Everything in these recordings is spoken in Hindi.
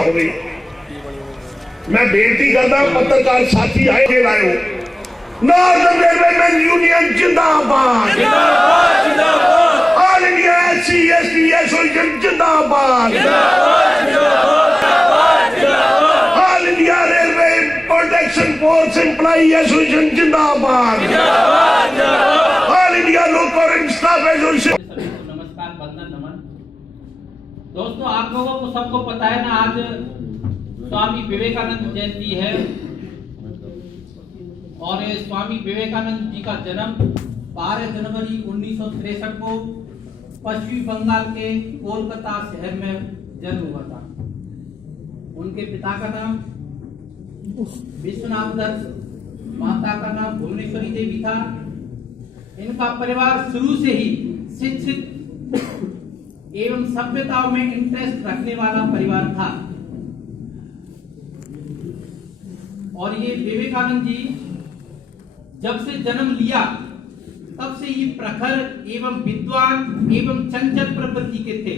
हो गई। मैं बेनती करता पत्रकार साथी आए के लाओ नॉर्दर्न रेलवे यूनियन जिंदाबाद, ऑल इंडिया SC/ST एसोसिएशन जिंदाबाद, all India railway protection force employee association जिंदाबाद, all India local staff association. नमस्कार, वंदन, नमन। दोस्तों, आप लोगों को सबको पता है ना, आज स्वामी विवेकानंद जयंती है और स्वामी विवेकानंद जी का जन्म 12 जनवरी 1963 को पश्चिमी बंगाल के कोलकाता शहर में जन्म हुआ था। उनके पिता का नाम विश्वनाथ दत्त, माता का नाम भुवनेश्वरी देवी था। इनका परिवार शुरू से ही शिक्षित एवं सभ्यताओं में इंटरेस्ट रखने वाला परिवार था और ये विवेकानंद जी जब से जन्म लिया तब से ये प्रखर एवं विद्वान एवं चंचल प्रवृत्ति के थे।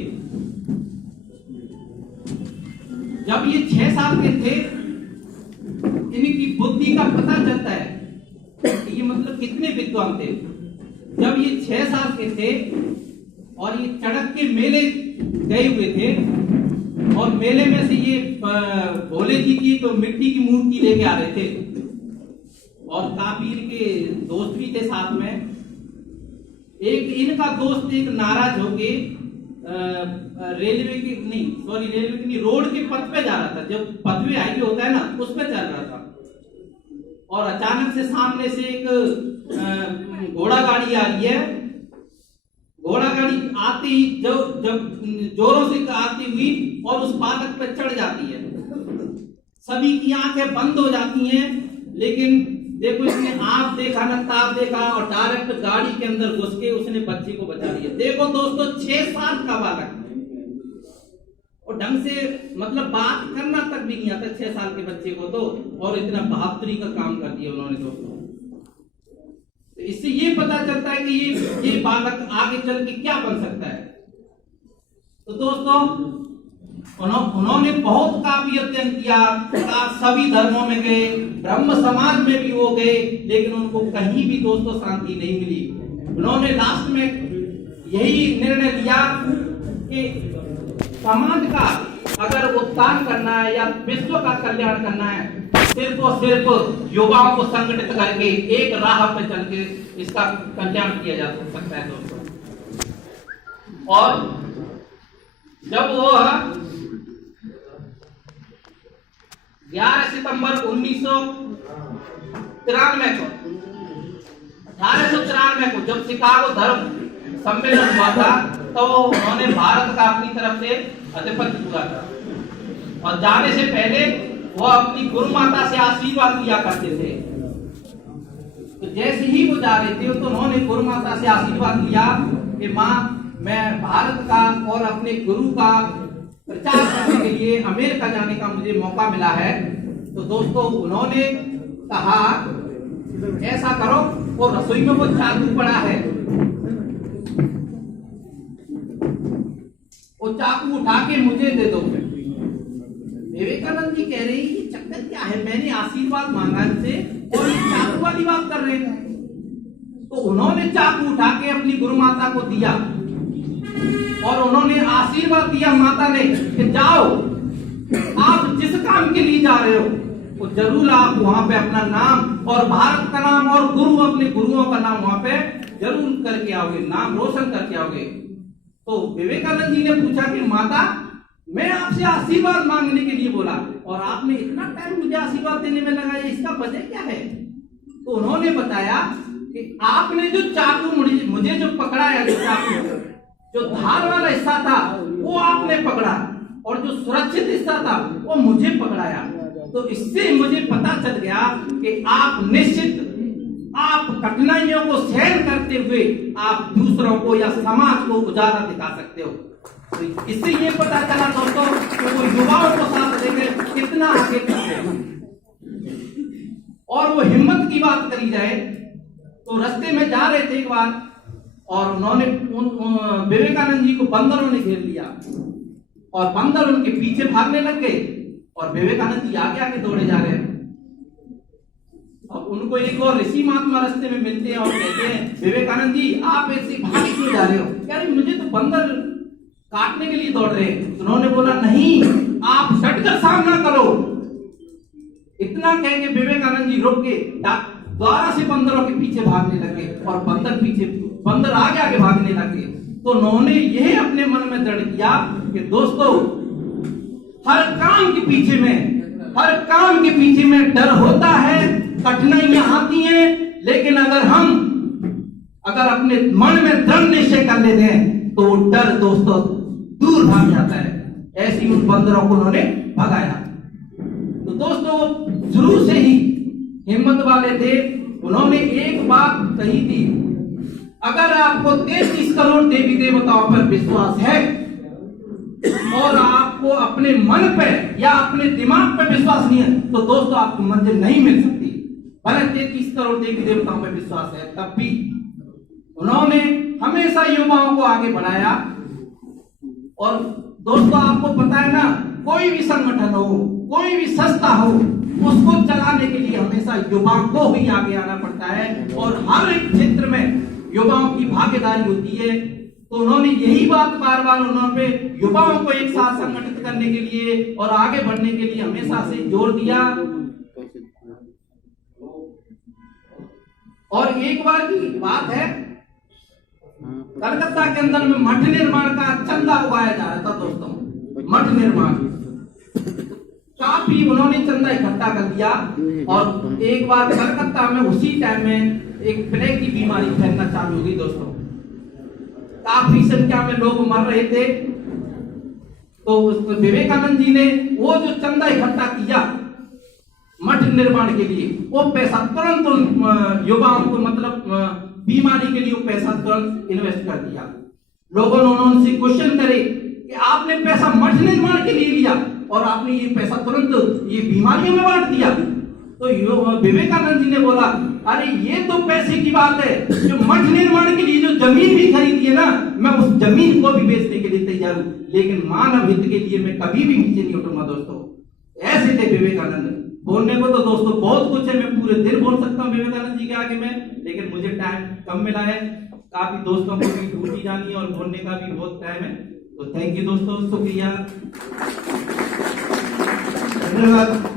जब ये 6 साल के थे, इनकी बुद्धि का पता चलता है कि ये मतलब कितने विद्वान थे। जब ये 6 साल के थे और ये चड़क के मेले गए हुए थे और मेले में से ये भोले जी की तो मिट्टी की मूर्ति लेके आ रहे थे और काफी इनके दोस्त भी थे साथ में। एक इनका दोस्त एक नाराज होके रेलवे की रोड के पथ पे जा रहा था। जब पथवे हाईवे होता है ना, उस पे चल रहा था और अचानक से सामने से एक घोड़ा गाड़ी आ रही है। घोड़ा गाड़ी आते ही जब जोरों से आती हुई और उस बालक पर चढ़ जाती है। सभी की आंखें बंद हो जाती हैं, लेकिन देखो इसने आप देखा न ताप देखा और डायरेक्ट गाड़ी के अंदर घुस के उसने बच्चे को बचा लिया। देखो दोस्तों, 6 साल का बालक और ढंग से मतलब बात करना तक भी नहीं आता 6 साल के बच्चे को, तो और इतना बहादुरी का काम कर दिया उन्होंने दोस्तों। तो इससे ये पता चलता है कि ये बालक आगे चल के क्या बन सकता है। तो दोस्तों, उन्होंने बहुत काफी अध्ययन किया, सभी धर्मों में गए, ब्रह्म समाज में भी वो गए, लेकिन उनको कहीं भी दोस्तों शांति नहीं मिली। उन्होंने लास्ट में यही निर्णय लिया कि समाज का अगर उत्थान करना है या विश्व का कल्याण करना है, सिर्फ और सिर्फ युवाओं को संगठित करके एक राह पर चल के इसका कल्याण किया जा सकता है दोस्तों। और जब वो 11 सितंबर 1893 को जब शिकागो धर्म सम्मेलन हुआ था, तो उन्होंने भारत का अपनी तरफ से आधिपत्य पूरा था और जाने से पहले वो अपनी गुरु माता से आशीर्वाद लिया करते थे। तो जैसे ही वो जा रहे थे तो उन्होंने गुरु माता से आशीर्वाद लिया कि माँ, मैं भारत का और अपने गुरु का प्रचार करने के लिए अमेरिका जाने का मुझे मौका मिला है। तो दोस्तों, उन्होंने कहा ऐसा करो, और रसोई में वो चाकू पड़ा है, वो चाकू उठा के मुझे दे दो। विवेकानंद जी कह रहे हैं ये चक्कर क्या है, मैंने आशीर्वाद मांगा इनसे और ये चाकू वाली बात कर रहे हैं। तो उन्होंने चाकू उठा के अपनी गुरु माता को दिया और उन्होंने आशीर्वाद दिया माता ने कि जाओ, आप जिस काम के लिए जा रहे हो वो जरूर आप वहां पे अपना नाम और भारत का नाम और अपने गुरुओं का नाम वहां पे जरूर करके आओगे, नाम रोशन करके आओगे। तो विवेकानंद जी ने पूछा कि माता, मैं आपसे आशीर्वाद मांगने के लिए बोला और आपने इतना टाइम मुझे आशीर्वाद देने में लगाया, इसका वजह क्या है? तो उन्होंने बताया कि आपने जो चाकू मुझे जो पकड़ाया, जो चाकू जो धार वाला हिस्सा था वो आपने पकड़ा और जो सुरक्षित हिस्सा था वो मुझे पकड़ाया। तो इससे मुझे पता चल गया कि आप निश्चित आप कठिनाइयों को सहन करते हुए आप दूसरों को या समाज को उजाला दिखा सकते हो। तो इससे ये पता चला दोस्तों कि वो युवाओं को साथ लेकर कितना आगे बढ़ते हैं। और वो हिम्मत की बात करी जाए तो रास्ते में जा रहे थे एक बार और उन्होंने विवेकानंद जी को बंदरों ने घेर लिया और बंदर उनके पीछे भागने लग गए और विवेकानंद जी आगे आगे दौड़े जा रहे हैं। अब उनको एक और ऋषि महात्मा रास्ते में मिलते हैं और कहते हैं, विवेकानंद जी आप ऐसे भाग क्यों जा रहे हो? यार मुझे तो बंदर काटने के लिए दौड़ रहे हैं। तो उन्होंने बोला, नहीं, आप डटकर सामना करो। इतना कह के विवेकानंद जी रुक के द्वारा से बंदरों के पीछे भागने लगे और बंदर आगे आगे भागने लगे। तो उन्होंने यह अपने मन में दृढ़ किया कि दोस्तों, हर काम के पीछे में डर होता है, कठिनाइयां आती हैं, लेकिन अगर अपने मन में दृढ़ निश्चय कर लेते हैं तो वो डर दोस्तों दूर भाग जाता है। ऐसे ही उन बंदरों को उन्होंने भगाया। तो दोस्तों शुरू से ही हिम्मत वाले थे। उन्होंने एक बात कही थी, अगर आपको 33 करोड़ देवी देवताओं पर विश्वास है और आपको अपने मन पे या अपने दिमाग पे विश्वास नहीं है, तो दोस्तों आपको मंजिल नहीं मिल सकती। भले 33 करोड़ देवी देवताओं पर विश्वास है, तब भी उन्होंने हमेशा युवाओं को आगे बढ़ाया। और दोस्तों आपको पता है ना, कोई भी संगठन हो, कोई भी संस्था हो, उसको चलाने के लिए हमेशा युवाओं को ही आगे आना पड़ता है और हर एक क्षेत्र में युवाओं की भागीदारी होती है। तो उन्होंने यही बात बार बार उन्होंने युवाओं को एक साथ संगठित करने के लिए और आगे बढ़ने के लिए हमेशा से जोर दिया। और एक बार की बात है, कलकत्ता के अंदर में मठ निर्माण का चंदा उगाया जा रहा था दोस्तों। मठ निर्माण काफी उन्होंने चंदा इकट्ठा कर दिया और एक बार कलकत्ता में उसी टाइम में एक प्लेग की बीमारी फैलना चालू हो गई दोस्तों। काफी संख्या में लोग मर रहे थे। तो विवेकानंद जी ने वो जो चंदा इकट्ठा किया मठ निर्माण के लिए, वो पैसा तुरंत युवाओं को बीमारी के लिए वो पैसा तुरंत इन्वेस्ट कर दिया। लोगों ने उनसे क्वेश्चन करे कि आपने पैसा मठ निर्माण के लिए लिया और आपने ये पैसा तुरंत ये बीमारियों में बांट दिया। तो विवेकानंद जी ने बोला, अरे ये तो पैसे की बात है, जो मठ निर्माण के लिए जो जमीन भी खरीदी है ना, मैं उस जमीन को भी बेचने के लिए तैयार हूं, लेकिन मानव हित के लिए मैं कभी भी नीचे नहीं उठूंगा दोस्तों। ऐसे थे विवेकानंद। बोलने को तो दोस्तों बहुत कुछ है, मैं पूरे दिन बोल सकता हूँ विवेकानंद जी के आगे में, लेकिन मुझे टाइम कम मिला है। काफी दोस्तों को भी ड्यूटी जानी है और बोलने का भी बहुत टाइम है। तो थैंक यू दोस्तों, शुक्रिया, धन्यवाद।